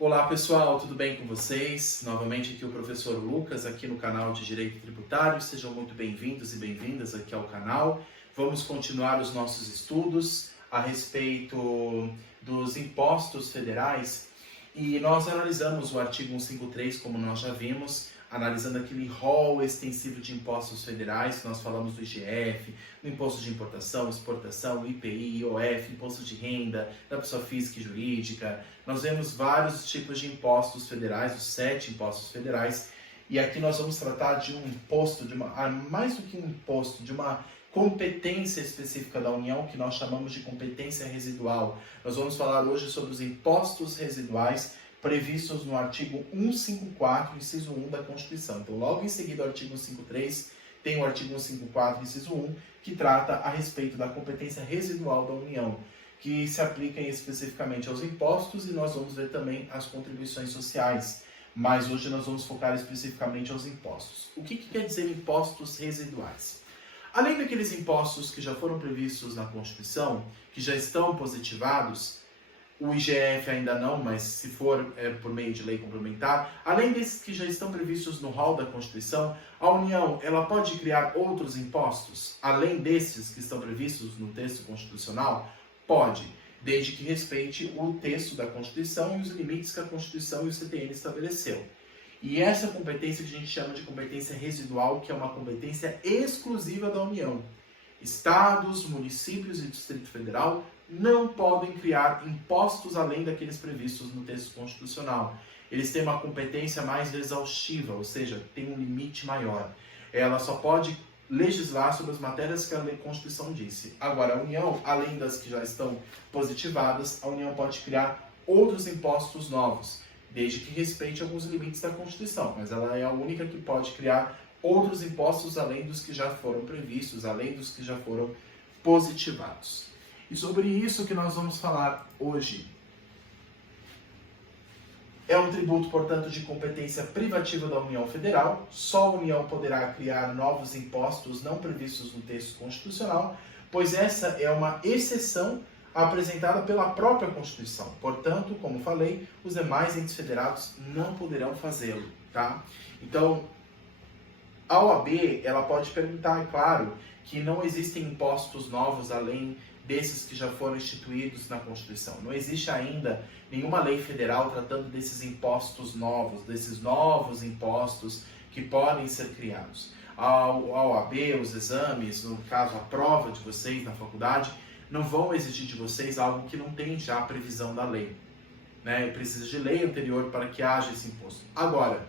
Olá pessoal, tudo bem com vocês? Novamente aqui o professor Lucas, aqui no canal de Direito Tributário. Sejam muito bem-vindos e bem-vindas aqui ao canal. Vamos continuar os nossos estudos a respeito dos impostos federais e nós analisamos o artigo 153, como nós já vimos, analisando aquele rol extensivo de impostos federais. Nós falamos do IGF, do imposto de importação, exportação, IPI, IOF, imposto de renda, da pessoa física e jurídica. Nós vemos vários tipos de impostos federais, os 7 impostos federais, e aqui nós vamos tratar de um imposto, mais do que um imposto, de uma competência específica da União, que nós chamamos de competência residual. Nós vamos falar hoje sobre os impostos residuais previstos no artigo 154, inciso 1 da Constituição. Então, logo em seguida ao artigo 153, tem o artigo 154, inciso 1, que trata a respeito da competência residual da União, que se aplica especificamente aos impostos, e nós vamos ver também as contribuições sociais. Mas hoje nós vamos focar especificamente aos impostos. O que quer dizer impostos residuais? Além daqueles impostos que já foram previstos na Constituição, que já estão positivados, o IGF ainda não, mas se for por meio de lei complementar, além desses que já estão previstos no rol da Constituição, a União ela pode criar outros impostos, além desses que estão previstos no texto constitucional? Pode, desde que respeite o texto da Constituição e os limites que a Constituição e o CTN estabeleceu. E essa competência que a gente chama de competência residual, que é uma competência exclusiva da União. Estados, municípios e Distrito Federal não podem criar impostos além daqueles previstos no texto constitucional. Eles têm uma competência mais exaustiva, ou seja, tem um limite maior. Ela só pode legislar sobre as matérias que a Constituição disse. Agora, a União, além das que já estão positivadas, a União pode criar outros impostos novos, desde que respeite alguns limites da Constituição, mas ela é a única que pode criar outros impostos além dos que já foram previstos, além dos que já foram positivados. E sobre isso que nós vamos falar hoje. É um tributo, portanto, de competência privativa da União Federal. Só a União poderá criar novos impostos não previstos no texto constitucional, pois essa é uma exceção apresentada pela própria Constituição. Portanto, como falei, os demais entes federados não poderão fazê-lo, tá? Então, a OAB, ela pode perguntar, é claro, que não existem impostos novos além desses que já foram instituídos na Constituição. Não existe ainda nenhuma lei federal tratando desses impostos novos, desses novos impostos que podem ser criados. A OAB, os exames, no caso a prova de vocês na faculdade, não vão exigir de vocês algo que não tem já previsão da lei, né? Precisa de lei anterior para que haja esse imposto. Agora,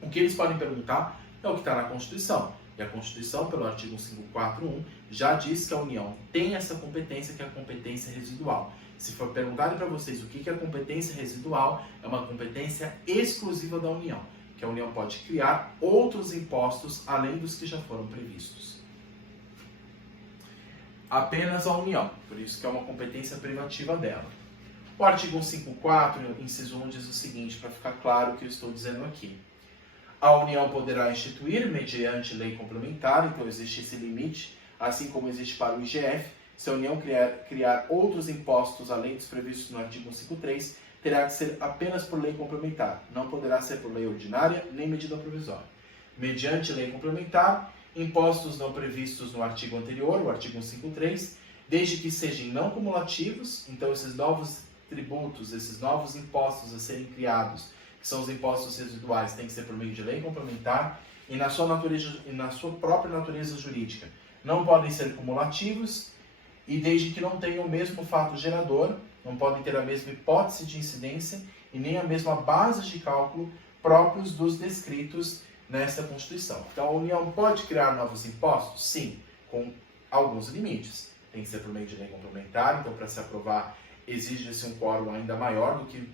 o que eles podem perguntar é o que está na Constituição. E a Constituição, pelo artigo 541, já diz que a União tem essa competência, que é a competência residual. Se for perguntar para vocês o que é a competência residual, é uma competência exclusiva da União, que a União pode criar outros impostos além dos que já foram previstos. Apenas a União, por isso que é uma competência privativa dela. O artigo 154, inciso 1, diz o seguinte, para ficar claro o que eu estou dizendo aqui. A União poderá instituir, mediante lei complementar, então existe esse limite, assim como existe para o IGF. Se a União criar outros impostos além dos previstos no artigo 153, terá que ser apenas por lei complementar. Não poderá ser por lei ordinária nem medida provisória. Mediante lei complementar, impostos não previstos no artigo anterior, o artigo 153, desde que sejam não cumulativos, então esses novos tributos, esses novos impostos a serem criados, que são os impostos residuais, tem que ser por meio de lei complementar, e na sua própria natureza jurídica. Não podem ser cumulativos, e desde que não tenham o mesmo fato gerador, não podem ter a mesma hipótese de incidência, e nem a mesma base de cálculo próprios dos descritos nesta Constituição. Então, a União pode criar novos impostos? Sim, com alguns limites. Tem que ser por meio de lei complementar, então para se aprovar exige-se um quórum ainda maior do que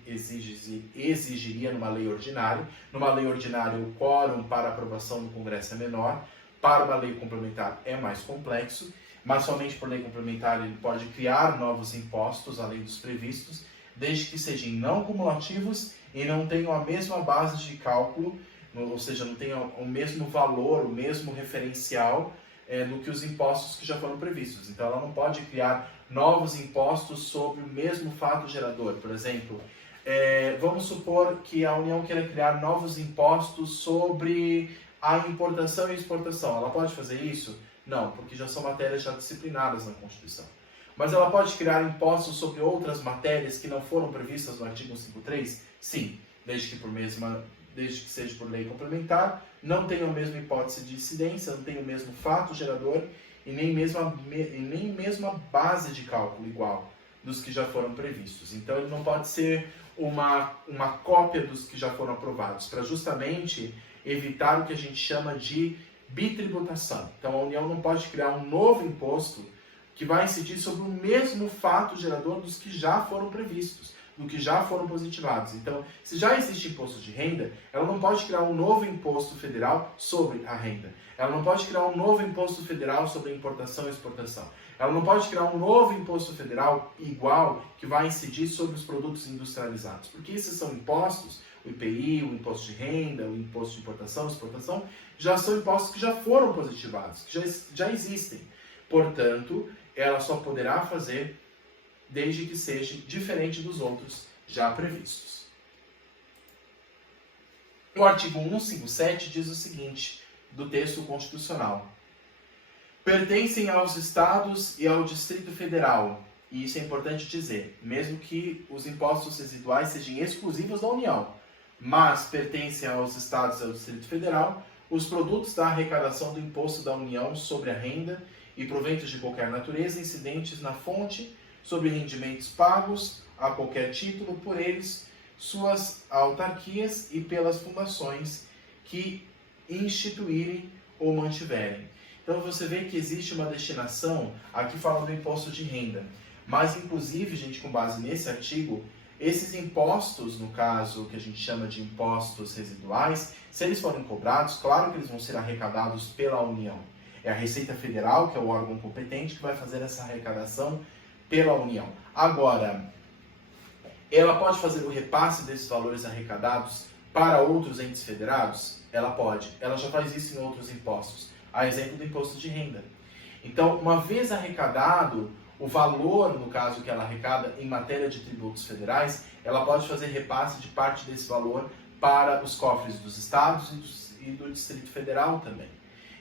exigiria numa lei ordinária. Numa lei ordinária, o quórum para aprovação do Congresso é menor. Para uma lei complementar é mais complexo, mas somente por lei complementar ele pode criar novos impostos além dos previstos, desde que sejam não cumulativos e não tenham a mesma base de cálculo, ou seja, não tenham o mesmo valor, o mesmo referencial do que os impostos que já foram previstos. Então, ela não pode criar novos impostos sobre o mesmo fato gerador. Por exemplo, Vamos supor que a União queira criar novos impostos sobre a importação e exportação. Ela pode fazer isso? Não, porque já são matérias já disciplinadas na Constituição. Mas ela pode criar impostos sobre outras matérias que não foram previstas no artigo 153? Sim, desde que seja por lei complementar, não tenha a mesma hipótese de incidência, não tenha o mesmo fato gerador e nem mesmo a base de cálculo igual dos que já foram previstos. Então ele não pode ser uma cópia dos que já foram aprovados, para justamente evitar o que a gente chama de bitributação. Então a União não pode criar um novo imposto que vai incidir sobre o mesmo fato gerador dos que já foram previstos, do que já foram positivados. Então, se já existe imposto de renda, ela não pode criar um novo imposto federal sobre a renda. Ela não pode criar um novo imposto federal sobre a importação e exportação. Ela não pode criar um novo imposto federal igual que vai incidir sobre os produtos industrializados. Porque esses são impostos, o IPI, o imposto de renda, o imposto de importação e exportação, já são impostos que já foram positivados, que já existem. Portanto, ela só poderá fazer desde que seja diferente dos outros já previstos. O artigo 157 diz o seguinte, do texto constitucional: pertencem aos estados e ao Distrito Federal, e isso é importante dizer, mesmo que os impostos residuais sejam exclusivos da União, mas pertencem aos estados e ao Distrito Federal os produtos da arrecadação do imposto da União sobre a renda e proventos de qualquer natureza incidentes na fonte sobre rendimentos pagos a qualquer título por eles, suas autarquias e pelas fundações que instituírem ou mantiverem. Então você vê que existe uma destinação, aqui fala do imposto de renda, mas inclusive, gente, com base nesse artigo, esses impostos, no caso que a gente chama de impostos residuais, se eles forem cobrados, claro que eles vão ser arrecadados pela União. É a Receita Federal, que é o órgão competente, que vai fazer essa arrecadação pela União. Agora, ela pode fazer o repasse desses valores arrecadados para outros entes federados? Ela pode. Ela já faz isso em outros impostos. A exemplo do imposto de renda. Então, uma vez arrecadado o valor, no caso que ela arrecada em matéria de tributos federais, ela pode fazer repasse de parte desse valor para os cofres dos estados e do Distrito Federal também.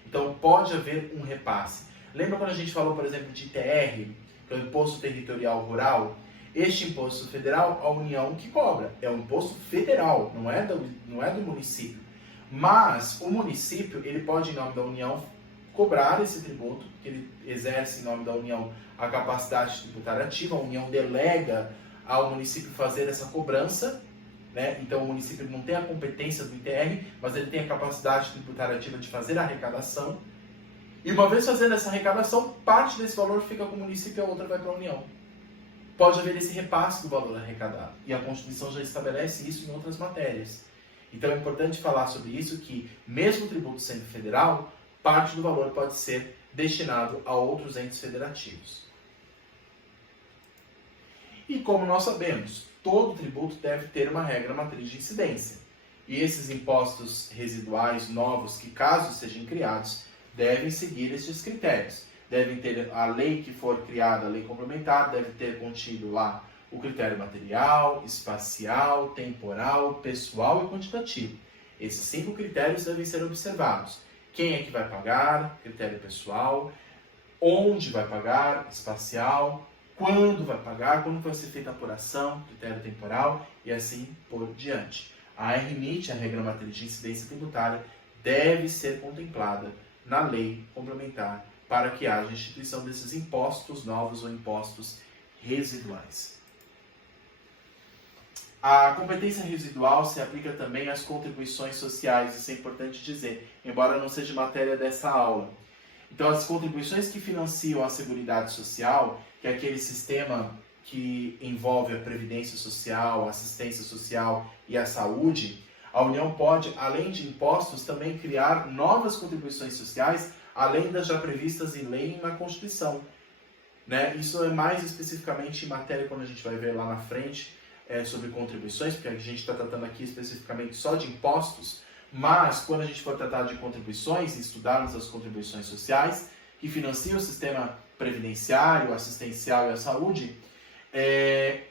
Então, pode haver um repasse. Lembra quando a gente falou, por exemplo, de ITR, que é o Imposto Territorial Rural? Este imposto federal, a União que cobra. É um imposto federal, não é do município. Mas o município, ele pode, em nome da União, cobrar esse tributo, que ele exerce em nome da União a capacidade tributária ativa. A União delega ao município fazer essa cobrança, né? Então o município não tem a competência do ITR, mas ele tem a capacidade tributária ativa de fazer a arrecadação. E uma vez fazendo essa arrecadação, parte desse valor fica com o município e a outra vai para a União. Pode haver esse repasse do valor arrecadado. E a Constituição já estabelece isso em outras matérias. Então é importante falar sobre isso, que mesmo o tributo sendo federal, parte do valor pode ser destinado a outros entes federativos. E como nós sabemos, todo tributo deve ter uma regra matriz de incidência. E esses impostos residuais novos, que caso sejam criados, devem seguir estes critérios. Devem ter a lei que for criada, a lei complementar, deve ter contido lá o critério material, espacial, temporal, pessoal e quantitativo. Esses 5 critérios devem ser observados. Quem é que vai pagar, critério pessoal, onde vai pagar, espacial, quando vai pagar, como vai ser feita a apuração, critério temporal e assim por diante. A RMIT, a regra matriz de incidência tributária, deve ser contemplada na lei complementar para que haja instituição desses impostos novos ou impostos residuais. A competência residual se aplica também às contribuições sociais, isso é importante dizer, embora não seja matéria dessa aula. Então, as contribuições que financiam a Seguridade Social, que é aquele sistema que envolve a previdência social, a assistência social e a saúde, a União pode, além de impostos, também criar novas contribuições sociais, além das já previstas em lei e na Constituição. Né? Isso é mais especificamente em matéria, quando a gente vai ver lá na frente, sobre contribuições, porque a gente está tratando aqui especificamente só de impostos, mas quando a gente for tratar de contribuições, estudarmos as contribuições sociais, que financiam o sistema previdenciário, assistencial e a saúde,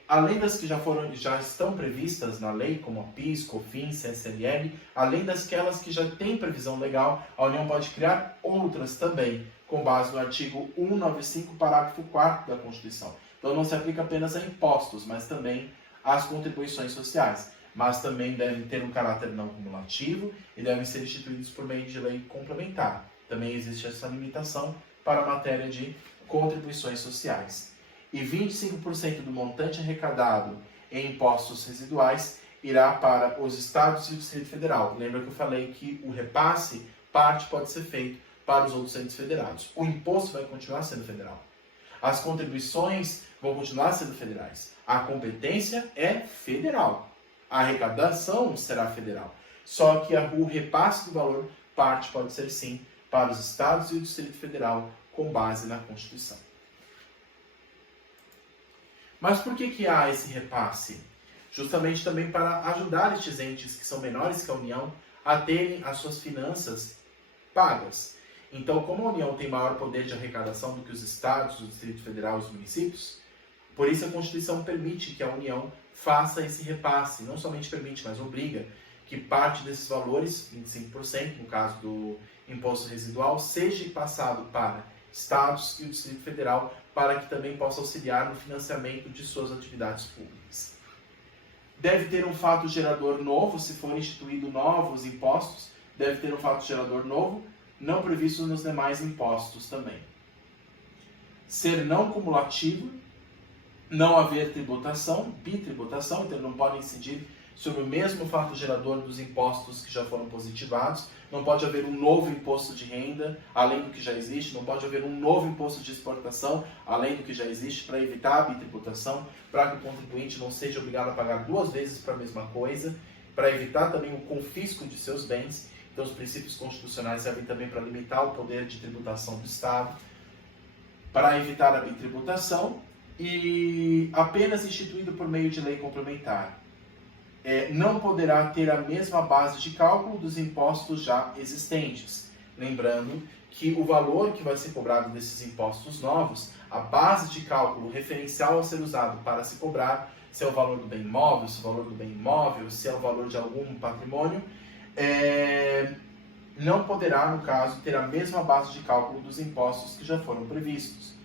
Além das que já estão previstas na lei, como a PIS, COFINS, CSLL, além daquelas que já têm previsão legal, a União pode criar outras também, com base no artigo 195, parágrafo 4º da Constituição. Então não se aplica apenas a impostos, mas também às contribuições sociais. Mas também devem ter um caráter não cumulativo e devem ser instituídos por meio de lei complementar. Também existe essa limitação para a matéria de contribuições sociais. E 25% do montante arrecadado em impostos residuais irá para os estados e o Distrito Federal. Lembra que eu falei que o repasse, parte pode ser feito para os outros entes federados. O imposto vai continuar sendo federal. As contribuições vão continuar sendo federais. A competência é federal. A arrecadação será federal. Só que o repasse do valor, parte pode ser sim para os estados e o Distrito Federal, com base na Constituição. Mas por que há esse repasse? Justamente também para ajudar estes entes que são menores que a União a terem as suas finanças pagas. Então, como a União tem maior poder de arrecadação do que os estados, o Distrito Federal e os municípios, por isso a Constituição permite que a União faça esse repasse. Não somente permite, mas obriga que parte desses valores, 25% no caso do imposto residual, seja passado para estados e o Distrito Federal, para que também possa auxiliar no financiamento de suas atividades públicas. Deve ter um fato gerador novo, se for instituído novos impostos, deve ter um fato gerador novo, não previsto nos demais impostos também. Ser não cumulativo, não haver tributação, bitributação, então não podem incidir sobre o mesmo fato gerador dos impostos que já foram positivados, não pode haver um novo imposto de renda, além do que já existe, não pode haver um novo imposto de exportação, além do que já existe, para evitar a bitributação, para que o contribuinte não seja obrigado a pagar duas vezes para a mesma coisa, para evitar também o confisco de seus bens. Então os princípios constitucionais servem também para limitar o poder de tributação do Estado, para evitar a bitributação e apenas instituído por meio de lei complementar. Não poderá ter a mesma base de cálculo dos impostos já existentes. Lembrando que o valor que vai ser cobrado desses impostos novos, a base de cálculo referencial a ser usado para se cobrar, se é o valor do bem imóvel, se é o valor do bem imóvel, se é o valor de algum patrimônio, não poderá, no caso, ter a mesma base de cálculo dos impostos que já foram previstos.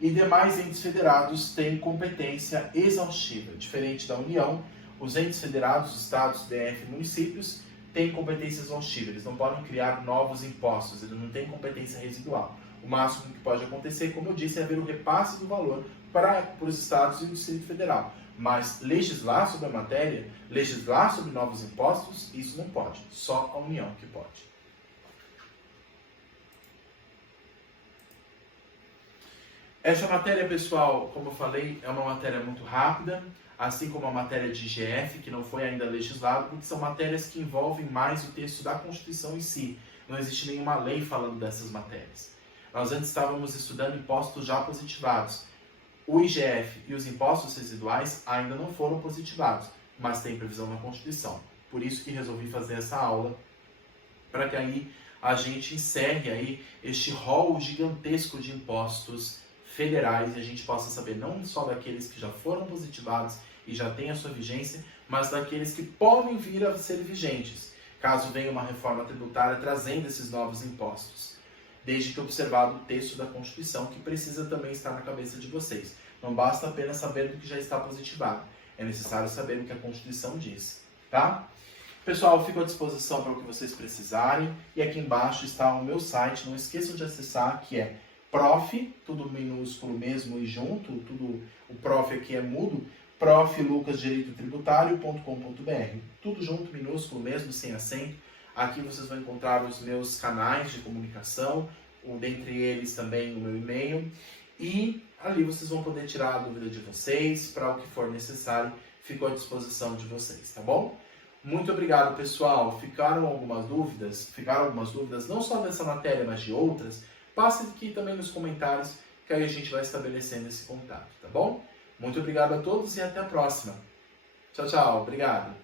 E demais entes federados têm competência exaustiva, diferente da União. Os entes federados, estados, DF e municípios, têm competência exaustiva. Eles não podem criar novos impostos, eles não têm competência residual. O máximo que pode acontecer, como eu disse, é haver o repasse do valor para os estados e o Distrito Federal. Mas legislar sobre a matéria, legislar sobre novos impostos, isso não pode. Só a União que pode. Essa matéria, pessoal, como eu falei, é uma matéria muito rápida, assim como a matéria de IGF, que não foi ainda legislado, porque são matérias que envolvem mais o texto da Constituição em si. Não existe nenhuma lei falando dessas matérias. Nós antes estávamos estudando impostos já positivados. O IGF e os impostos residuais ainda não foram positivados, mas tem previsão na Constituição. Por isso que resolvi fazer essa aula, para que aí a gente encerre aí este rol gigantesco de impostos federais e a gente possa saber não só daqueles que já foram positivados e já têm a sua vigência, mas daqueles que podem vir a ser vigentes, caso venha uma reforma tributária trazendo esses novos impostos, desde que observado o texto da Constituição, que precisa também estar na cabeça de vocês. Não basta apenas saber do que já está positivado, é necessário saber o que a Constituição diz, tá? Pessoal, eu fico à disposição para o que vocês precisarem, e aqui embaixo está o meu site, não esqueçam de acessar, que é prof, tudo minúsculo mesmo e junto, tudo, o prof aqui é mudo, proflucasdireitotributário.com.br. Tudo junto, minúsculo mesmo, sem acento. Aqui vocês vão encontrar os meus canais de comunicação, dentre eles também o meu e-mail. E ali vocês vão poder tirar a dúvida de vocês, para o que for necessário, fico à disposição de vocês, tá bom? Muito obrigado, pessoal. Ficaram algumas dúvidas, não só dessa matéria, mas de outras? Passe aqui também nos comentários, que aí a gente vai estabelecendo esse contato, tá bom? Muito obrigado a todos e até a próxima. Tchau, tchau. Obrigado.